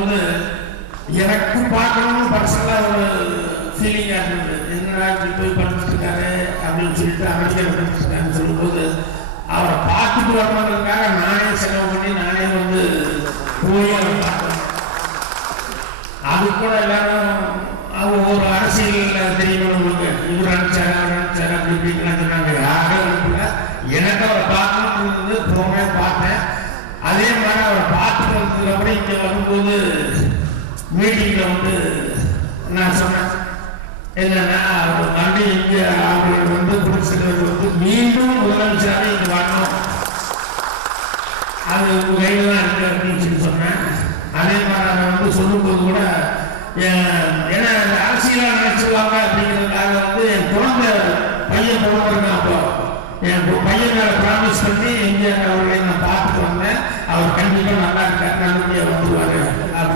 வந்து எனக்கு பார்க்கணும்னு பர்சனலாக ஒரு ஃபீலிங்காக இருந்தது. என்னடா இப்படி போய் படிச்சுட்டு இருக்காரு அப்படின்னு சொல்லிட்டு அமெரிக்காவில் படிச்சுட்டு இருக்காருன்னு சொல்லும்போது அவரை பார்த்துட்டு வரணுன்றதுக்காக நானே செலவு பண்ணி நானே வந்து போய் அவரை பார்த்தேன். அது கூட எல்லாரும் அவங்க ஒரு அரசியல் தெரியும் உங்களுக்கு, இவர் அனுப்பிச்சாரு அவர் அனுப்பிச்சாரு அப்படி இப்படின்னு சொன்னாங்க. யாரும் அனுப்பல, எனக்கு அவரை பார்க்கணும்னு இருந்தது. போனே பார்த்தேன். அதே மாதிரி அவரை பார்த்துட்டு வந்ததுக்கப்புறம் இங்கே வரும்போது மீட்டிங்கில் வந்து நான் சொன்னேன் என்னன்னா, அவர் மறுபடியும் இங்கே அவர்கள் வந்து குடிசைகள் வந்து மீண்டும் முதலமைச்சராக இங்கே வரணும், அது உங்கள் கையில் தான் இருக்கு அப்படின்னு சொல்லி சொன்னேன். அதே மாதிரி அதை வந்து சொல்லும்போது கூட ஏன்னா அரசியலாக நினைச்சுவாங்க அப்படிங்கிறதுக்காக வந்து என் குழந்தை பையன் பொழுது அப்போ என் பையன் மேலே ப்ராமிஸ் பண்ணி எம்ஜிஆர் அவர்களை நான் பார்த்துட்டு வந்தேன். அவர் கண்டிப்பாக நல்லா இருக்கார், நல்லபடியாக வந்துருவாரு.